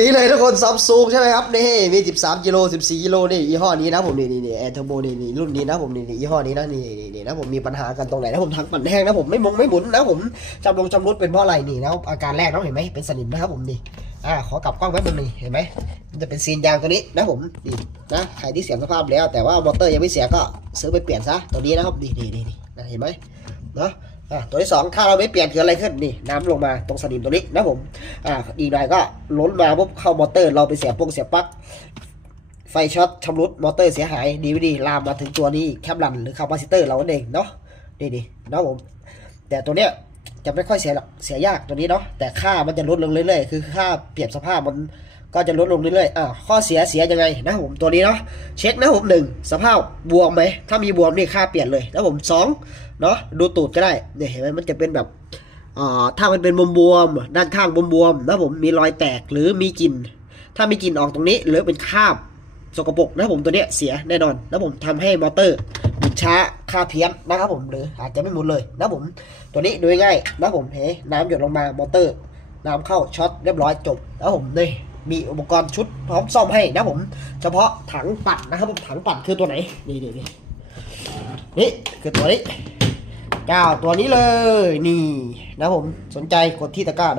นี้เลยทุกคนซัมซุงใช่ไหมครับนี่มี 13กิโล14กิโลนี่ยี่ห้อนี้นะผมนี่นี่นี่แอร์เทอร์โบนี่นี่รุ่นนี้นะผมนี่นี่ยี่ห้อนี้นะนี่นี่นี่นะผมมีปัญหากันตรงไหนนะผมทั้งปั่นแห้งนะผมไม่มงไม่หมุนนะผมจำลงจำรุดเป็นเพราะอะไรนี่นะอาการแรกนะเห็นไหมเป็นสนิมนะครับผมนี่อ่าขอกลับกล้องไว้บนนี้เห็นไหมมันจะเป็นซีนยางตัวนี้นะผมนี่นะใครที่เสียสภาพแล้ว แต่ว่ามอเตอร์ยังไม่เสียก็ซื้อไปเปลี่ยนซะตัวนี้นะครับนี่นี่นี่เห็นไหมเนาะ ตัวที่สองถ้าเราไม่เปลี่ยนเกิดอะไรขึ้นนี่น้ำลงมาตรงสนิมตัวนี้นะผมอ่าอีกหน่อยก็ล้นมาปุ๊บเข้ามอเตอร์เราไปเสียบปงเสียปลั๊กไฟช็อตชำรุดมอเตอร์เสียหายดีไม่ดีลามมาถึงตัวนี้แคปลันหรือคาปาซิเตอร์เราเองเนาะนี่ดีนะผม แต่ตัวเนี้ยจะไม่ค่อยเสียหรอกเสียยากตัวนี้เนาะแต่ค่ามันจะลดลงเรื่อยๆ คือค่าเปลี่ยนสภาพมัน ก็จะลดลงเรื่อยๆอ่าข้อเสียเสียยังไงนะผมตัวนี้เนาะเช็คนะผมหนึ่งสภาพบวมไหมถ้ามีบวมนี่ค่าเปลี่ยนเลยนะผมสองเนาะดูตูดก็ได้เนี่ยเห็นไหมมันจะเป็นแบบอ่าถ้ามันเป็นบวมๆด้านข้างบวมๆนะผมมีรอยแตกหรือมีกลิ่นถ้ามีกลิ่นออกตรงนี้หรือเป็นคราบสกปรกนะผมตัวเนี้ยเสียแน่นอนนะผมทำให้มอเตอร์หมุนช้าค่าเพี้ยนนะครับผมหรืออาจจะไม่หมุนเลยนะผมตัวนี้ดูง่ายนะผมเฮ้น้ำหยดลงมามอเตอร์น้ำเข้าช็อตเรียบร้อยจบนะผมนี่ มีอุปกรณ์ชุดพร้อมซ่อมให้นะผม เฉพาะถังปั่นนะครับผมถังปั่นคือตัวไหนนี่นี่นี่นี่คือตัวนี้เก้าตัวนี้เลย นี่นะผมสนใจกดที่ตะกร้าเลย